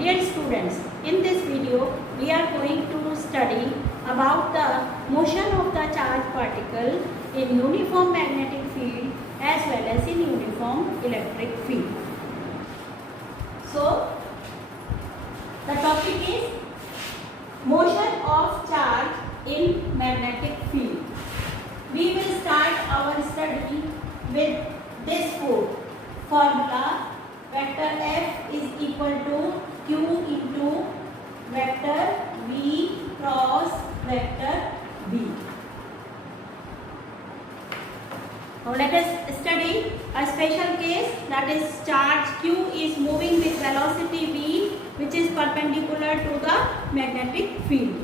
Dear students, in this video we are going to study about the motion of the charged particle in uniform magnetic field as well as in uniform electric field. So, the topic is motion of charge in magnetic field. We will start our study with this formula. Vector F is equal to Q into vector V cross vector B. Now let us study a special case, that is charge Q is moving with velocity V which is perpendicular to the magnetic field.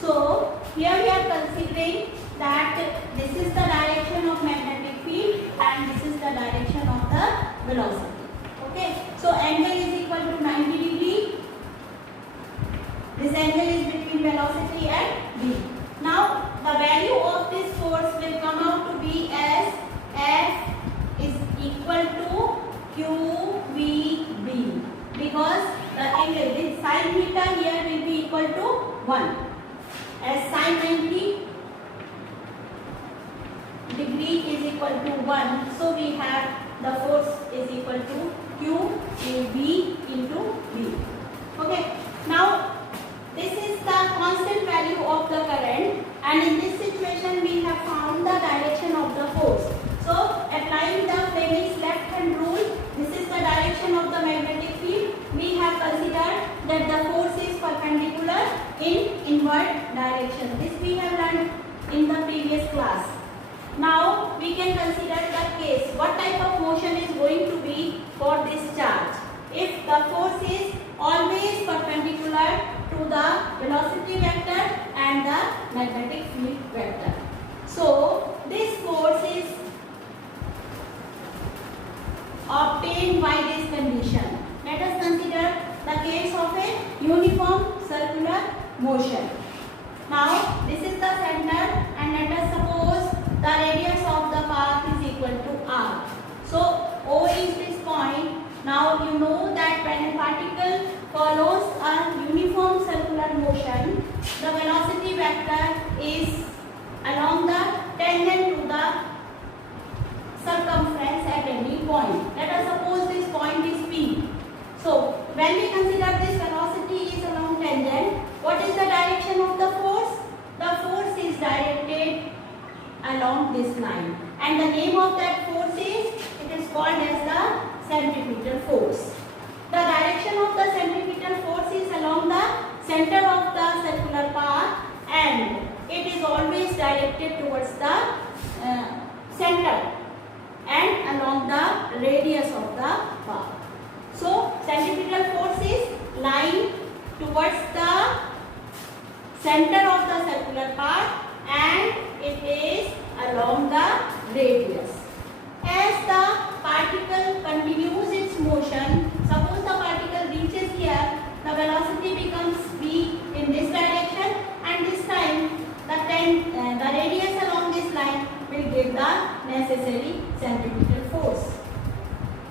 So here we are considering that this is the direction of magnetic field and this is the direction of the velocity. Okay, so angle is equal to 90 degree. This angle is between velocity and V. Now the value of this force will come out to be as F is equal to QVB, because the angle with sin theta here will be equal to 1, as sin 90 degree is equal to 1. So we have the force is equal to QV into V. Okay. Now this is the constant value of the current, and in this situation we have found the direction of the force. So applying the Fleming's left hand rule, this is the direction of the magnetic field. We have considered that the force is perpendicular in inward direction. This we have learned in the previous class. Now we can consider the case. What type of motion is going to be for this charge? If the force is always perpendicular to the velocity vector and the magnetic field vector. So this force is obtained by this condition. Let us consider the case of a uniform circular motion. Now this is the center, and let us suppose the radius of the path is equal to r. So O is this point. Now you know that when a particle follows a uniform circular motion, the velocity vector is along the tangent to the circumference at any point. Let us suppose this point is P. So when we consider this velocity is along tangent, what is the direction of the force? The force is directed along this line, and the name of that force is, it is called as the centripetal force. The direction of the centripetal force is along the center of the circular path, and it is always directed towards the center and along the radius of the path. So centripetal force is lying towards the center of the circular path and it is along the radius. As the particle continues its motion, suppose the particle reaches here, the velocity becomes v in this direction, and this time the radius along this line will give the necessary centripetal force.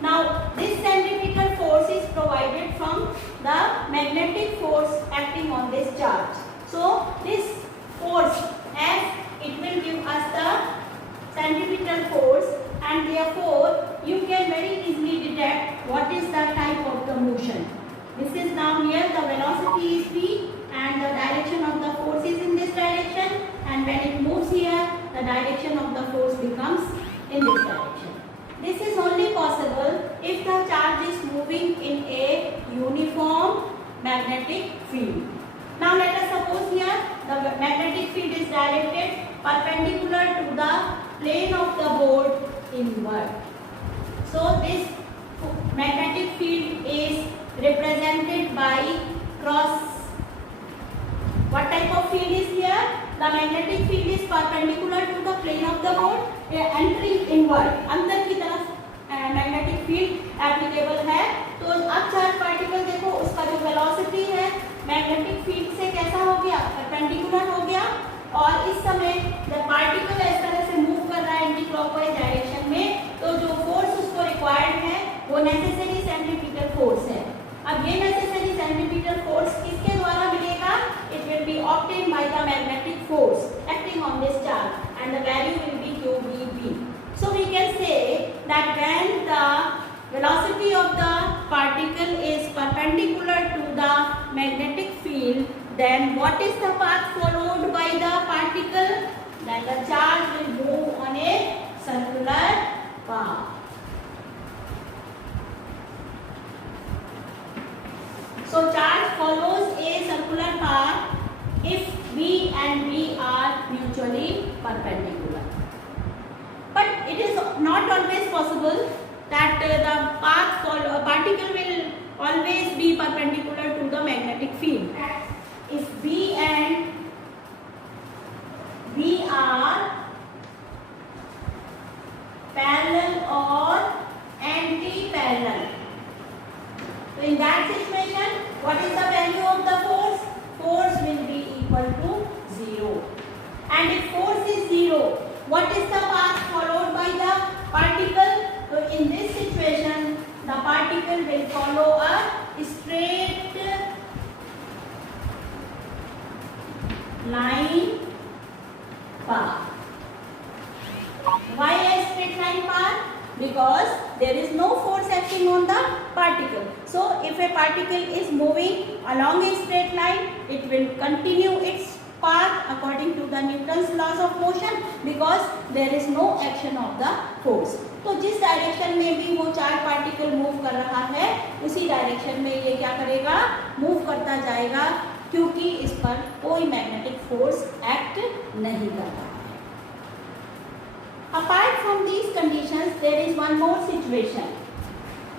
Now this centripetal force is provided from the magnetic force acting on this charge. So this force F, it will give us the centripetal force, and therefore you can very easily detect what is the type of the motion. This is now here the velocity is v and the direction of the force is in this direction, and when it moves here the direction of the force becomes in this direction. This is only possible if the charge is moving in a uniform magnetic field. Now let us suppose here the magnetic field is directed perpendicular to the plane of the board inward. So this magnetic field is represented by cross. What type of field is here? The magnetic field is perpendicular to the plane of the board, entering inward. अंदर की तरफ magnetic field applicable है. तो अब charge particle देखो, उसका जो velocity है मैग्नेटिक फील्ड से कैसा हो गया, परपेंडिकुलर हो गया, और इस समय जब पार्टिकल इस तरह से मूव कर रहा है एंटी क्लॉकवाइज डायरेक्शन में, तो जो फोर्स उसको रिक्वायर्ड है वो नेसेसरी सेंट्रीपिटल फोर्स है. अब ये necessary centripetal by the magnetic force acting on this charge, and the value will be QVB. So we can say that when the velocity of the particle is perpendicular to the magnetic field, then what is the path followed by the particle? Then the charge will move on a circular path. So charge follows a circular path if V and V are mutually perpendicular. But it is not always possible that the particle will always be perpendicular to the magnetic field. If V and V are parallel or anti-parallel, so in that situation, what is the value of the force? Force will be equal to 0. And if force is 0, what is the path followed by the particle? So in this situation, the particle will follow a straight line path. Why a straight line path? Because there is no force acting on the particle. So if a particle is moving along a straight line, it will continue its path according to the Newton's laws of motion, because there is no action of the force. तो जिस direction में भी वो charge particle move कर रहा है, उसी direction में ये क्या करेगा? मूव करता जाएगा, क्योंकि इस पर कोई मैग्नेटिक फोर्स एक्ट नहीं करता है. Apart from these conditions, there is one more situation.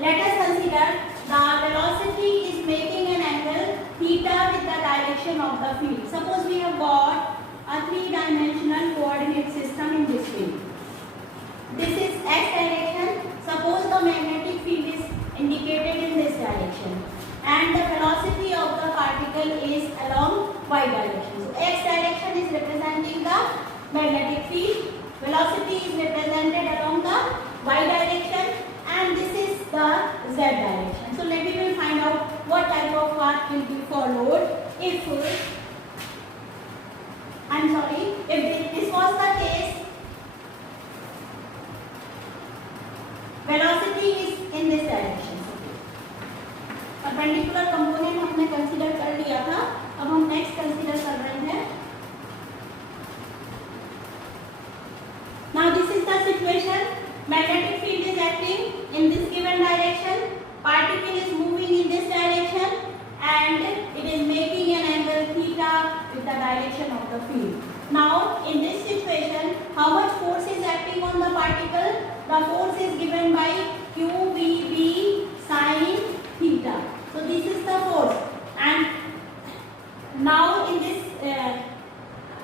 Let us consider the velocity is making an angle theta with the direction of the field. Suppose we have got a three-dimensional coordinate system in this field. This is x direction. Suppose the magnetic field is indicated in this direction, and the velocity of the particle is along y direction. So x direction is representing the magnetic field. Velocity is represented along the y direction, and this is the z direction. So let me will find out what type of path will be followed if this was the case. Velocity is in this direction. Perpendicular component हमने consider कर लिया था, अब हम next consider कर रहे हैं. Now this is the situation. Magnetic field is acting in this given direction. Particle is moving in this direction, and it is making an angle theta with the direction of the field. Now in this situation, how much force is acting on the particle? The force is given by QVB sin theta. So this is the force, and now in this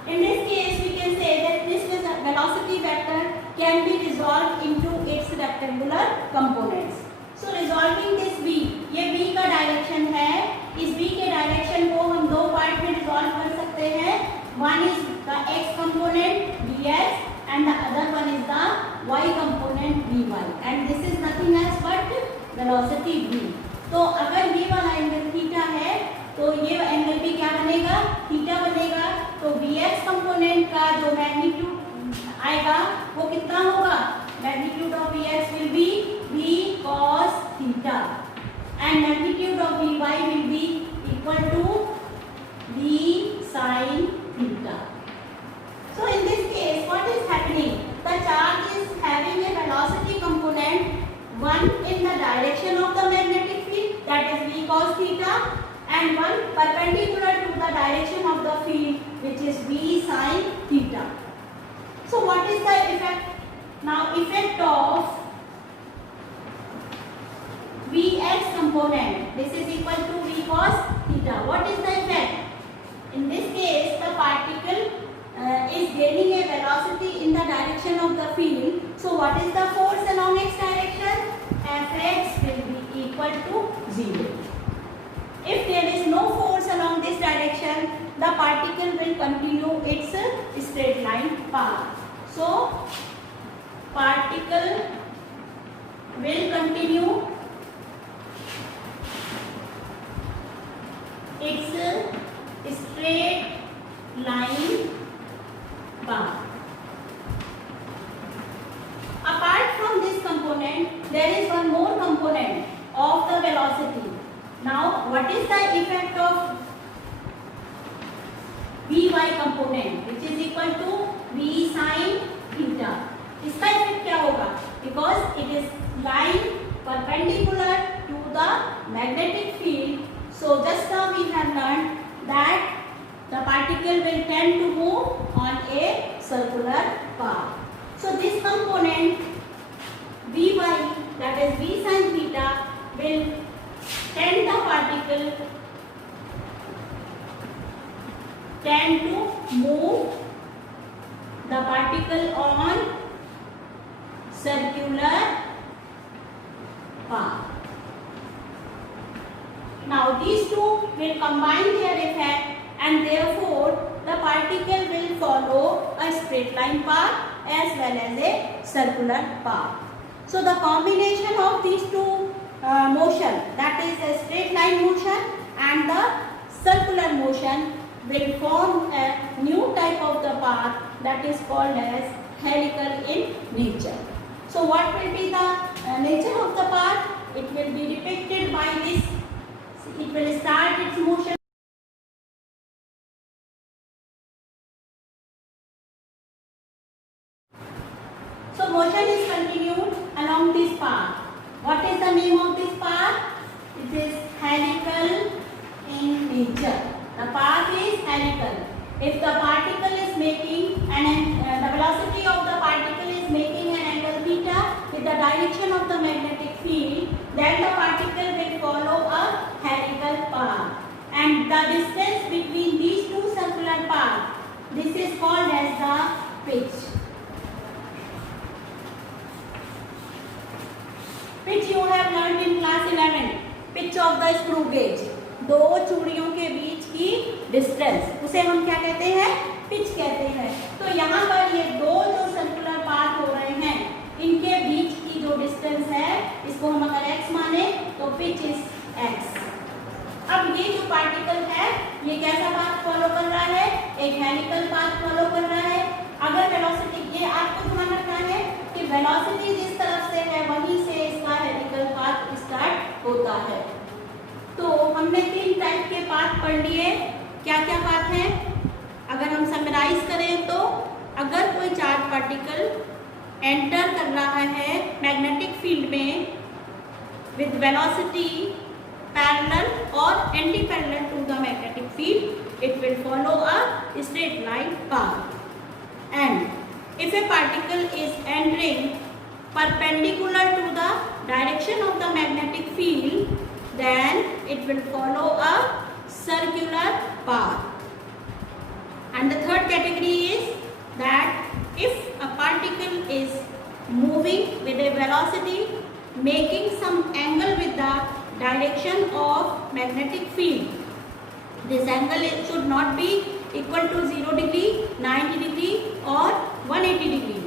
case we can say that this velocity vector can be resolved into its rectangular components. So resolving this v, ये v का direction है, इस v के direction को हम दो part में resolve कर सकते हैं. One is the x component dx and the other one is the y component vy, and this is nothing else but velocity v. तो अगर ये वाला एंगल थीटा है, तो ये एंगल भी क्या बनेगा? थीटा बनेगा. तो vx कंपोनेंट का जो मैग्नीट्यूड आएगा वो कितना होगा? Magnitude of vx will be v cos theta, and magnitude of vy will be equal to v sin theta. So in this case, what is happening? The charge is having a velocity component, one in the direction of the magnetic field, that is v cos theta, and one perpendicular to the direction of the field, which is v sin theta. So what is the effect? Now effect of vx component, this is equal to v cos theta. What is the effect? In this case, the particle is gaining a velocity in the direction of the field. So what is the force along x direction? Fx will be equal to 0. If there is no force along this direction, the particle will continue its straight line path. So particle will continue its straight line path. Apart from this component, there is one more component of the velocity. Now, what is the effect of Vy component, which is equal to V sin theta? इसका effect क्या होगा? Because it is lying perpendicular to the magnetic field. So just now we have learned that the particle will tend to move on a circular path. So this component Vy, that is V sin theta, will tend to move the particle on circular path. Now these two will combine their effect and therefore the particle will follow a straight line path as well as a circular path. So the combination of these two motion, that is a straight line motion and the circular motion, will form a new type of the path that is called as helical in nature. So what will be the nature of the path? It will be depicted by this. It will start its motion. So motion is continued along this path. What is the name of this path? It is helical in nature. The path is helical. If the particle is making the velocity of the particle is making an angle theta with the direction of the magnetic field, then the particle will follow a helical path. And the distance between these two circular paths, this is called as the pitch. Pitch you have learned in class 11. Pitch of the screw gauge. दो चूड़ियों के बीच की distance, उसे हम क्या कहते हैं? Pitch कहते हैं. तो यहाँ पर ये दो जो सर्कुलर पाथ हो रहे हैं, इनके बीच की जो डिस्टेंस है, इसको हम अगर x माने तो पिच इज x. अब ये जो पार्टिकल है, ये कैसा पाथ फॉलो कर रहा है? एक हेलिकल पाथ फॉलो कर रहा है. अगर वेलोसिटी, ये आपको ध्यान रखना है कि वेलोसिटी जिस तरफ से है वहीं से इसका हेलिकल पाथ स्टार्ट होता है. तो हमने तीन टाइप के पाथ पढ़ लिए. क्या क्या पाथ हैं? अगर हम समराइज करें तो अगर कोई चार्ज पार्टिकल एंटर कर रहा है मैग्नेटिक फील्ड में विद वेलोसिटी पैरेलल और anti parallel to the magnetic field, it will follow a straight line path. And if a particle is entering perpendicular to the direction of the magnetic field, then it will follow a circular path. And the third category is that if a particle is moving with a velocity making some angle with the direction of magnetic field, this angle should not be equal to 0 degree, 90 degree or 180 degree,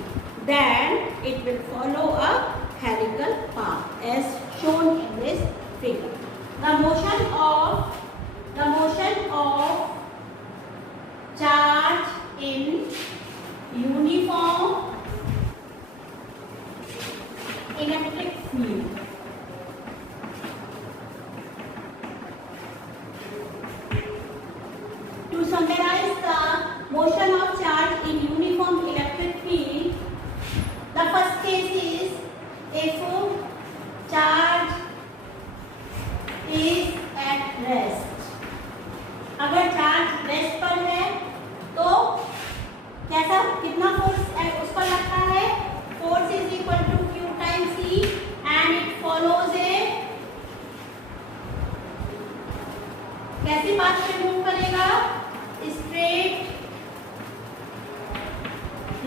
then it will follow a helical path as shown in this figure. The motion of charge in uniform electric field. To summarize the motion of charge in uniform electric field, the first case is if charge is at rest. अगर charge rest पर है तो कैसा, कितना force उस पर लगता है? Force is equal to Q times E and it follows a कैसी पाथ पे मूव करेगा? Straight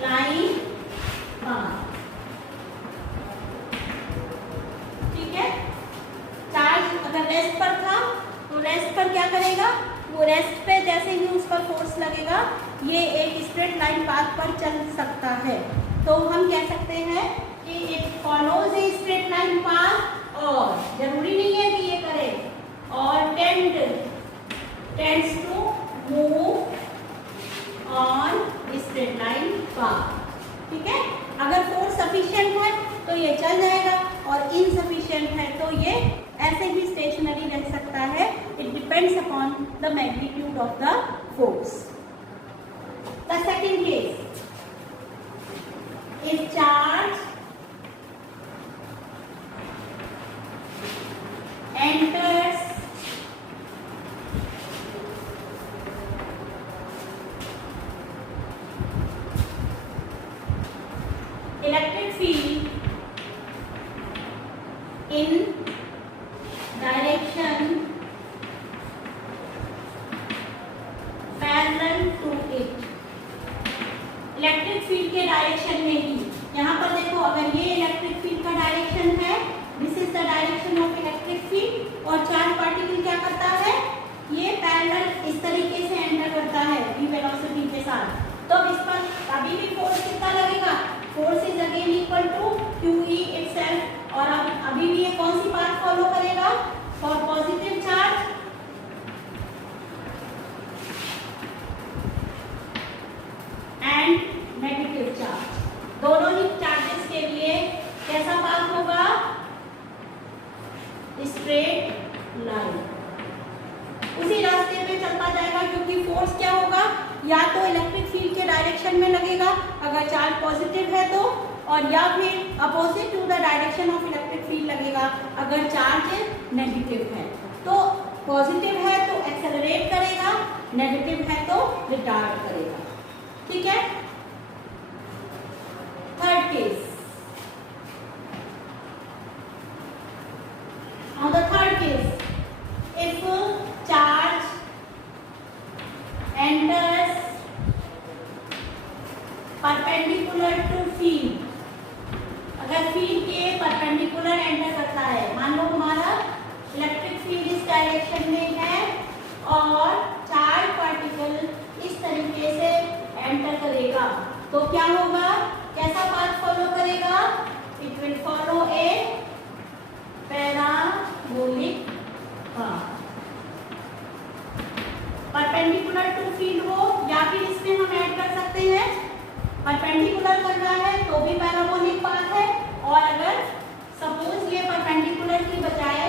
line path. ठीक है. चार्ज अगर रेस्ट पर था तो रेस्ट पर क्या करेगा? वो रेस्ट पे जैसे ही उस पर फोर्स लगेगा, ये एक स्ट्रेट लाइन पाथ पर चल सकता है. तो हम कह सकते हैं कि it follows a straight line path, और जरूरी नहीं है कि ये करे, और टेंड्स टू मूव पाथ। ठीक है, अगर फोर्स सफिशिएंट है तो ये चल जाएगा और इनसफिशिएंट है तो ये ऐसे ही स्टेशनरी रह सकता है। It depends upon the magnitude of the force. The second case, if charge enters electric field in direction parallel to it। Electric field के डायरेक्शन में ही, यहाँ पर देखो अगर ये इलेक्ट्रिक फील्ड का डायरेक्शन है, this is the direction of electric field, और चार्ज पार्टिकल क्या करता है, ये पैरेलल इस तरीके से एंटर करता है v वेलोसिटी के साथ। तो इस पर अभी भी फोर्स कितना लगेगा, force is again equal to QE itself. और अब अभी भी ये कौन सी पाथ फॉलो करेगा, for positive charge and negative charge, दोनों ही चार्जेस के लिए कैसा पाथ होगा, स्ट्रेट लाइन, उसी रास्ते पे चलता जाएगा, क्योंकि फोर्स क्या होगा, या तो इलेक्ट्रिक फील्ड के डायरेक्शन में लगेगा अगर चार्ज पॉजिटिव है तो, और या फिर opposite to the direction of electric field लगेगा अगर चार्ज नेगेटिव है। तो पॉजिटिव है तो एक्सेलरेट करेगा, नेगेटिव है तो रिटार्ड करेगा। ठीक है, third case, now the third case, if charge enters perpendicular to field, अगर फील्ड के परपेंडिकुलर एंटर करता है, मान लो हमारा इलेक्ट्रिक फील्ड इस डायरेक्शन में है और चार्ज पार्टिकल इस तरीके से एंटर करेगा, तो क्या होगा, कैसा पाथ फॉलो करेगा, it will follow a parabolic path. Perpendicular to field हो या फिर इसमें हम ऐड कर सकते हैं, परपेंडिकुलर कर रहा है तो भी पैराबोलिक पाथ है, और अगर सपोज ये परपेंडिकुलर की बजाय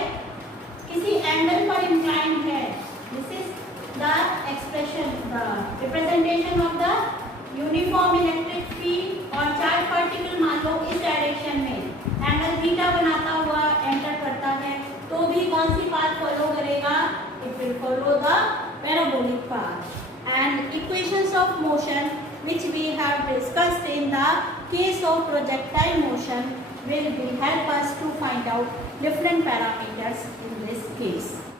किसी एंगल पर इंक्लाइंड है, this is the expression, the representation of the uniform electric field, और चार्ज पार्टिकल मान लो इस डायरेक्शन में एंगल थीटा बनाता हुआ एंटर करता है, तो भी कौन सी पाथ फॉलो करेगा, it will follow the parabolic path. And equations of motion which we have discussed in the case of projectile motion will help us to find out different parameters in this case.